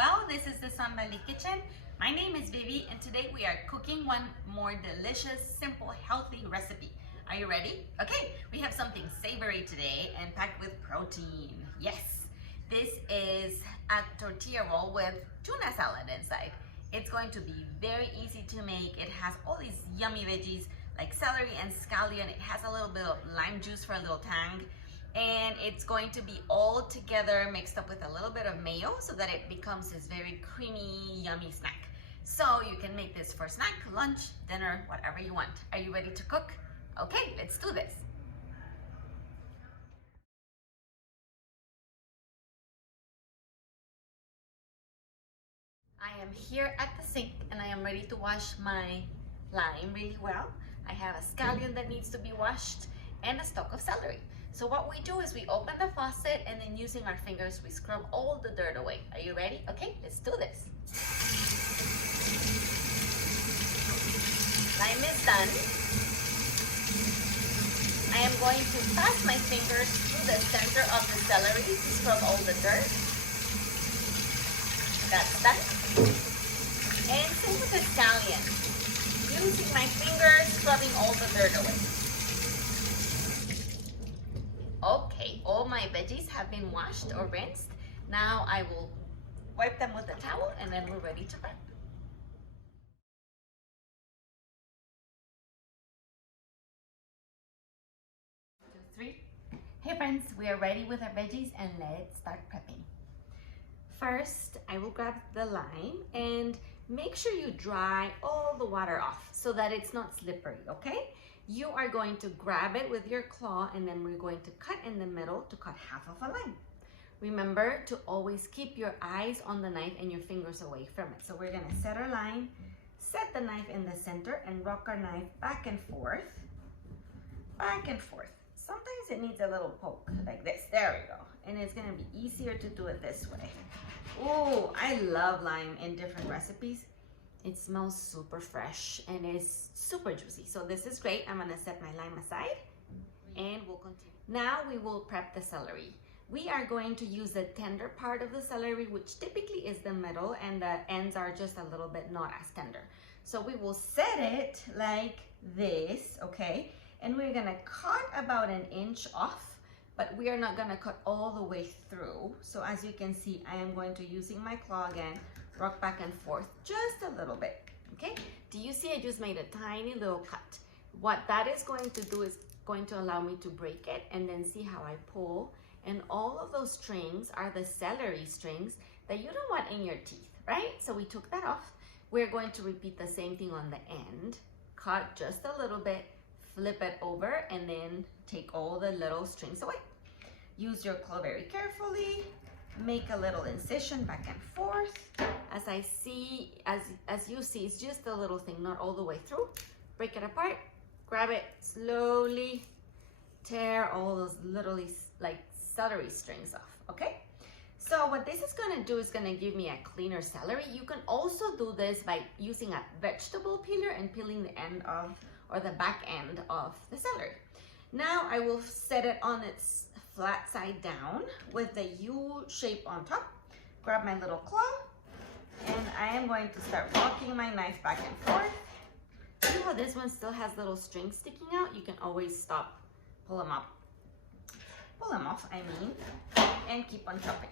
well. This is the Sun Valley Kitchen. My name is Vivi and today we are cooking one more delicious, simple, healthy recipe. Are you ready? Okay, we have something savory today and packed with protein. Yes, this is a tortilla roll with tuna salad inside. It's going to be very easy to make. It has all these yummy veggies like celery and scallion. It has a little bit of lime juice for a little tang. And it's going to be all together mixed up with a little bit of mayo so that it becomes this very creamy, yummy snack. So you can make this for snack, lunch, dinner, whatever you want. Are you ready to cook? Okay, let's do this. I am here at the sink and I am ready to wash my lime really well. I have a scallion that needs to be washed and a stalk of celery. So what we do is we open the faucet and then using our fingers we scrub all the dirt away. Are you ready? Okay, let's do this. Lime is done. I am going to pass my fingers through the center of the celery to scrub all the dirt. That's done. And same with the scallion. Using my fingers, scrubbing all the dirt away. Okay, all my veggies have been washed or rinsed. Now I will wipe them with a towel and then we're ready to prep. 2, 3. Hey friends, we are ready with our veggies and let's start prepping. First, I will grab the lime and make sure you dry all the water off so that it's not slippery, okay? You are going to grab it with your claw and then we're going to cut in the middle to cut half of a lime. Remember to always keep your eyes on the knife and your fingers away from it. So we're gonna set our lime, set the knife in the center and rock our knife back and forth, back and forth. Sometimes it needs a little poke like this, there we go. And it's gonna be easier to do it this way. Oh, I love lime in different recipes. It smells super fresh and is super juicy. So this is great. I'm gonna set my lime aside and we'll continue. Now we will prep the celery. We are going to use the tender part of the celery, which typically is the middle and the ends are just a little bit not as tender. So we will set it like this, okay? And we're gonna cut about 1 inch off, but we are not gonna cut all the way through. So as you can see, I am going to using my claw again, rock back and forth just a little bit, okay? Do you see I just made a tiny little cut? What that is going to do is going to allow me to break it and then see how I pull. And all of those strings are the celery strings that you don't want in your teeth, right? So we took that off. We're going to repeat the same thing on the end. Cut just a little bit, flip it over, and then take all the little strings away. Use your claw very carefully. Make a little incision back and forth. As I see, as you see, it's just a little thing, not all the way through. Break it apart, grab it slowly, tear all those literally like celery strings off, okay? So what this is gonna do is gonna give me a cleaner celery. You can also do this by using a vegetable peeler and peeling the end of, or the back end of the celery. Now I will set it on its flat side down with the U shape on top. Grab my little claw and I am going to start rocking my knife back and forth. See how this one still has little strings sticking out? You can always stop, pull them up, pull them off, I mean, and keep on chopping.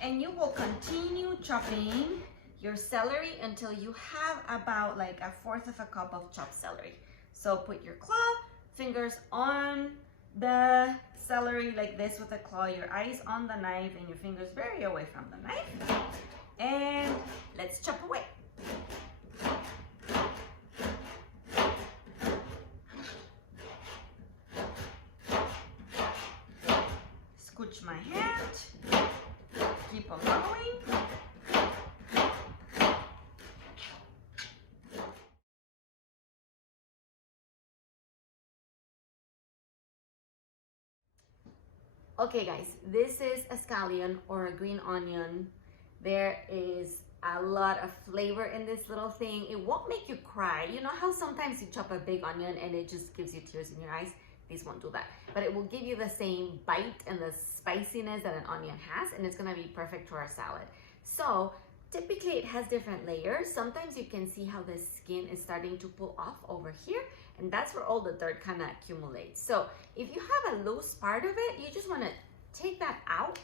And you will continue chopping your celery until you have about like 1/4 cup of chopped celery. So put your claw, fingers on the celery like this with a claw, your eyes on the knife and your fingers very away from the knife. And let's chop away. Scooch my hand, keep on going. Okay guys, this is a scallion or a green onion. There is a lot of flavor in this little thing. It won't make you cry. You know how sometimes you chop a big onion and it just gives you tears in your eyes? These won't do that. But it will give you the same bite and the spiciness that an onion has, and it's gonna be perfect for our salad. So typically it has different layers. Sometimes you can see how the skin is starting to pull off over here, and that's where all the dirt kind of accumulates. So if you have a loose part of it, you just want to take that out,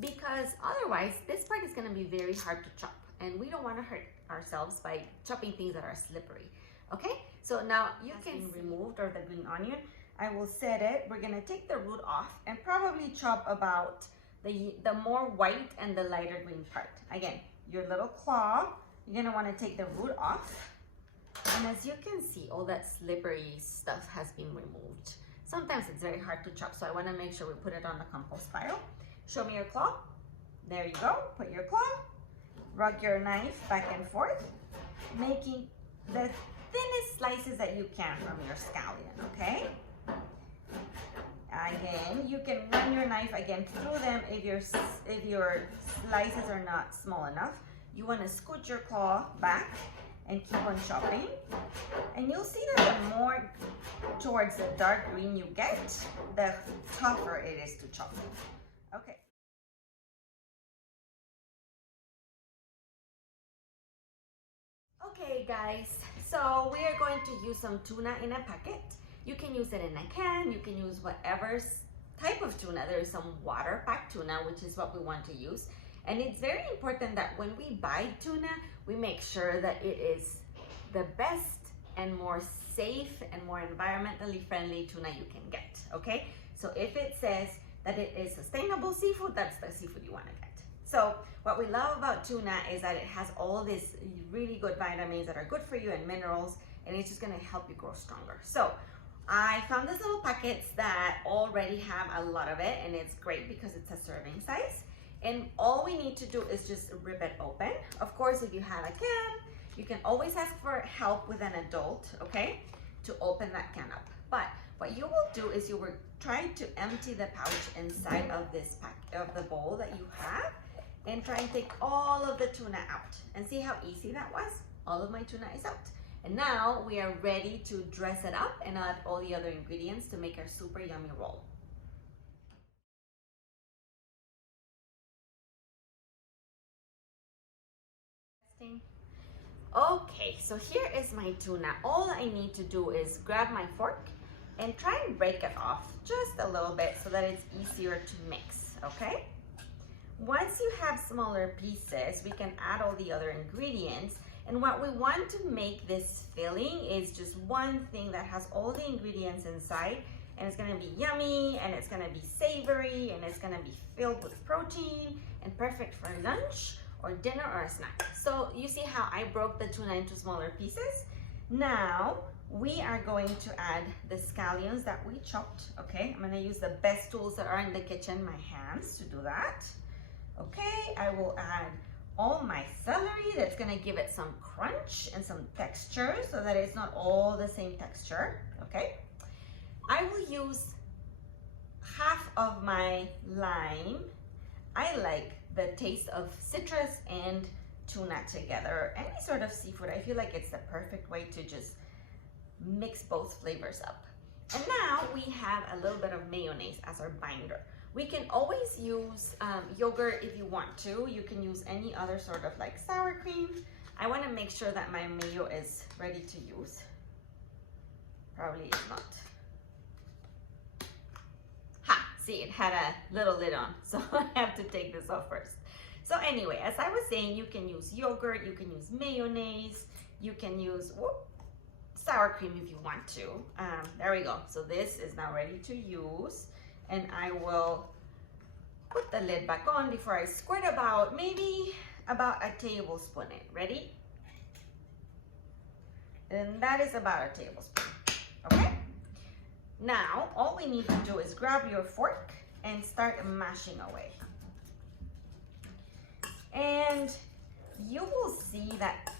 because otherwise this part is going to be very hard to chop, and we don't want to hurt ourselves by chopping things that are slippery. Okay, so now you can remove or the green onion. I will set it. We're going to take the root off and probably chop about the more white and the lighter green part. Again, your little claw, you're going to want to take the root off. And as you can see, all that slippery stuff has been removed. Sometimes it's very hard to chop, so I want to make sure we put it on the compost pile. Show me your claw. There you go. Put your claw. Rug your knife back and forth, making the thinnest slices that you can from your scallion, okay? Again, you can run your knife again through them if your slices are not small enough. You want to scoot your claw back and keep on chopping. And you'll see that the more towards the dark green you get, the tougher it is to chop. Okay. Okay guys, so we are going to use some tuna in a packet. You can use it in a can, you can use whatever type of tuna. There is some water packed tuna, which is what we want to use. And it's very important that when we buy tuna, we make sure that it is the best and more safe and more environmentally friendly tuna you can get, okay? So if it says that it is sustainable seafood, that's the seafood you want to get. So what we love about tuna is that it has all these really good vitamins that are good for you and minerals, and it's just going to help you grow stronger. So I found these little packets that already have a lot of it, and it's great because it's a serving size. And all we need to do is just rip it open. Of course, if you have a can, you can always ask for help with an adult, okay, to open that can up. But what you will do is you will try to empty the pouch inside of this of the bowl that you have, and try and take all of the tuna out. And see how easy that was? All of my tuna is out. And now we are ready to dress it up and add all the other ingredients to make our super yummy roll. Okay, so here is my tuna. All I need to do is grab my fork and try and break it off just a little bit so that it's easier to mix, okay? Once you have smaller pieces, we can add all the other ingredients. And what we want to make this filling is just one thing that has all the ingredients inside, and it's gonna be yummy, and it's gonna be savory, and it's gonna be filled with protein, and perfect for lunch or dinner or a snack. So you see how I broke the tuna into smaller pieces? Now we are going to add the scallions that we chopped, okay? I'm gonna use the best tools that are in the kitchen, my hands, to do that. Okay, I will add all my celery. That's gonna give it some crunch and some texture so that it's not all the same texture, okay? I will use half of my lime. I like the taste of citrus and tuna together. Any sort of seafood, I feel like it's the perfect way to just mix both flavors up. And now we have a little bit of mayonnaise as our binder. We can always use yogurt if you want to. You can use any other sort of like sour cream. I want to make sure that my mayo is ready to use. Probably is not. Ha! See, it had a little lid on, so I have to take this off first. So anyway, as I was saying, you can use yogurt, you can use mayonnaise, you can use sour cream if you want to. There we go. So this is now ready to use. And I will put the lid back on before I squirt maybe about a tablespoon in. Ready? And that is about a tablespoon, okay? Now, all we need to do is grab your fork and start mashing away. And you will see that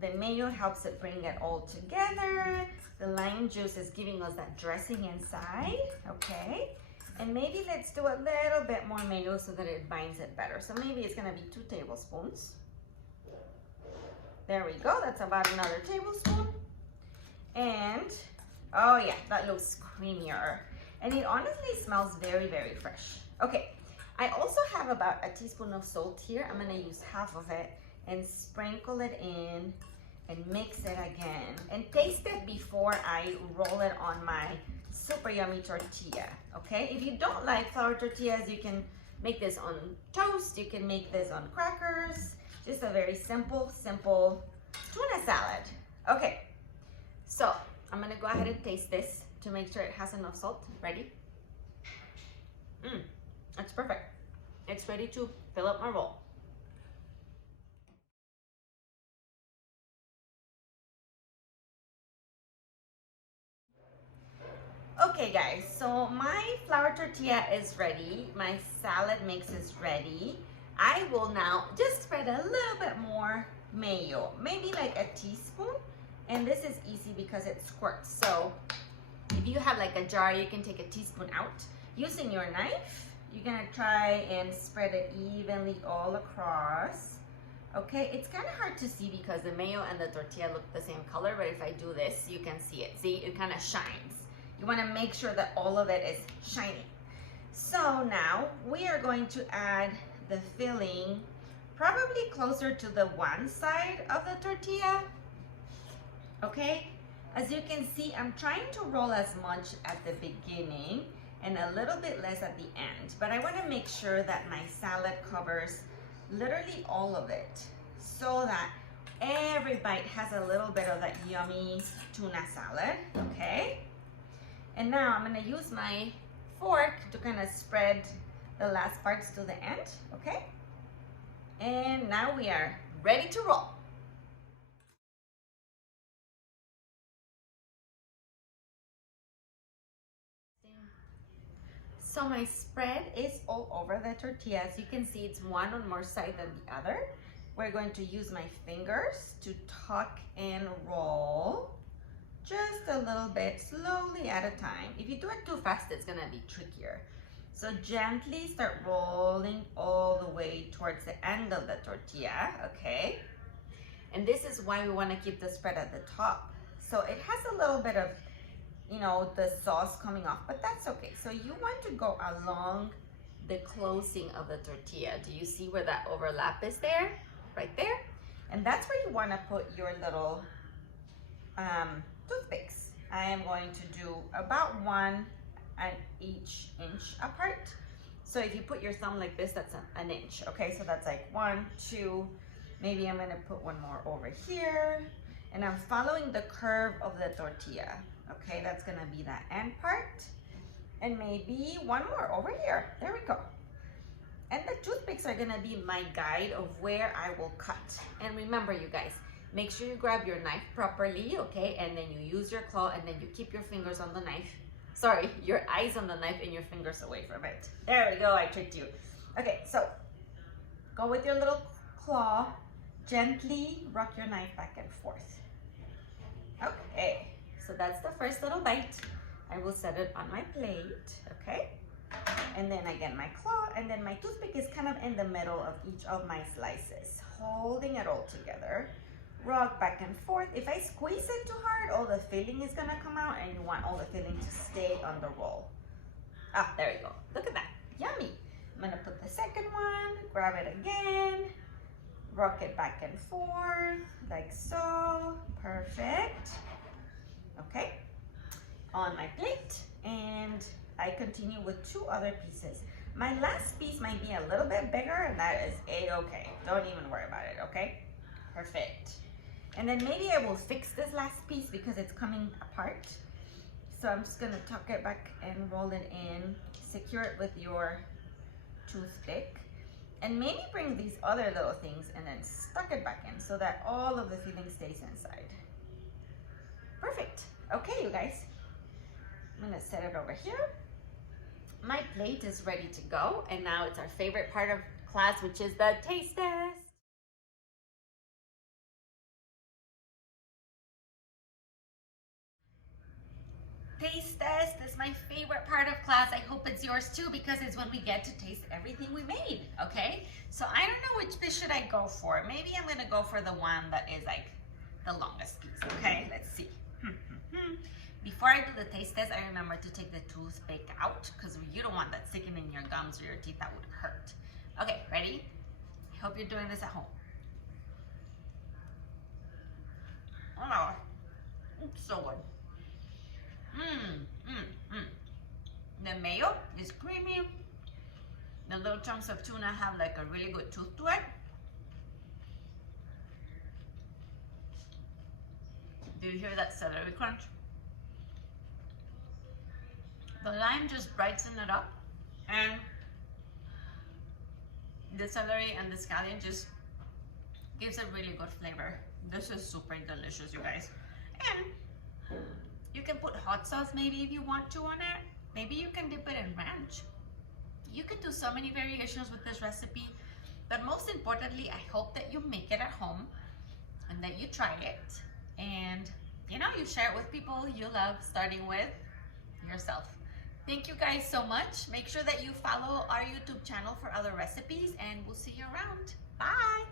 the mayo helps it bring it all together. The lime juice is giving us that dressing inside, okay? And maybe let's do a little bit more mayo so that it binds it better. So maybe it's gonna be 2 tablespoons. There we go, that's about another tablespoon. And, oh yeah, that looks creamier. And it honestly smells very, very fresh. Okay, I also have about a teaspoon of salt here. I'm gonna use half of it and sprinkle it in and mix it again. And taste it before I roll it on my super yummy tortilla, okay? If you don't like flour tortillas, you can make this on toast, you can make this on crackers. Just a very simple tuna salad. Okay, so I'm gonna go ahead and taste this to make sure it has enough salt. Ready? That's perfect. It's ready to fill up my roll. Okay guys, so my flour tortilla is ready. My salad mix is ready. I will now just spread a little bit more mayo, maybe like a teaspoon. And this is easy because it squirts. So if you have like a jar, you can take a teaspoon out. Using your knife, you're gonna try and spread it evenly all across. Okay, it's kind of hard to see because the mayo and the tortilla look the same color, but if I do this, you can see it. See, it kind of shines. You want to make sure that all of it is shiny. So now we are going to add the filling probably closer to the one side of the tortilla. Okay, as you can see, I'm trying to roll as much at the beginning and a little bit less at the end, but I want to make sure that my salad covers literally all of it so that every bite has a little bit of that yummy tuna salad. Okay, and now I'm going to use my fork to kind of spread the last parts to the end. Okay, and now we are ready to roll. So my spread is all over the tortilla. As you can see, it's one on more side than the other. We're going to use my fingers to tuck and roll just a little bit, slowly at a time. If you do it too fast, it's gonna be trickier. So gently start rolling all the way towards the end of the tortilla, okay? And this is why we wanna keep the spread at the top. So it has a little bit of, you know, the sauce coming off, but that's okay. So you want to go along the closing of the tortilla. Do you see where that overlap is there? Right there? And that's where you want to put your little toothpicks. I am going to do about 1 at each inch apart. So if you put your thumb like this, that's an inch. Okay, so that's like 1, 2, maybe I'm going to put one more over here. And I'm following the curve of the tortilla. Okay, that's gonna be that end part. And maybe one more over here. There we go. And the toothpicks are gonna be my guide of where I will cut. And remember, you guys, make sure you grab your knife properly, okay? And then you use your claw and then you keep your fingers on the knife. Sorry, your eyes on the knife and your fingers away from it. There we go, I tricked you. Okay, so go with your little claw, gently rock your knife back and forth. Okay. So that's the first little bite. I will set it on my plate, okay? And then again, my claw, and then my toothpick is kind of in the middle of each of my slices, holding it all together. Rock back and forth. If I squeeze it too hard, all the filling is gonna come out, and you want all the filling to stay on the roll. Ah, there you go. Look at that, yummy. I'm gonna put the second one, grab it again, rock it back and forth, like so, perfect. Okay, on my plate, and I continue with 2 other pieces. My last piece might be a little bit bigger, and that is a-okay. Don't even worry about it, okay? Perfect. And then maybe I will fix this last piece because it's coming apart. So I'm just gonna tuck it back and roll it in, secure it with your toothpick, and maybe bring these other little things and then stuck it back in so that all of the filling stays inside. Perfect. Okay, you guys, I'm gonna set it over here. My plate is ready to go, and now it's our favorite part of class, which is the taste test. Taste test is my favorite part of class. I hope it's yours too, because it's when we get to taste everything we made, okay? So I don't know which piece should I go for. Maybe I'm gonna go for the one that is like the longest piece, okay? Let's see. Before before I do the taste test, I remember to take the toothpick out because you don't want that sticking in your gums or your teeth. That would hurt. Okay, ready? I hope you're doing this at home. Oh, it's so good. The mayo is creamy. The little chunks of tuna have like a really good tooth to it. Do you hear that celery crunch? The lime just brightens it up, and the celery and the scallion just gives a really good flavor. This is super delicious, you guys. And you can put hot sauce maybe if you want to on it. Maybe you can dip it in ranch. You can do so many variations with this recipe, but most importantly, I hope that you make it at home and that you try it, and you know, you share it with people you love, starting with yourself. Thank you guys so much. Make sure that you follow our YouTube channel for other recipes, and we'll see you around. Bye.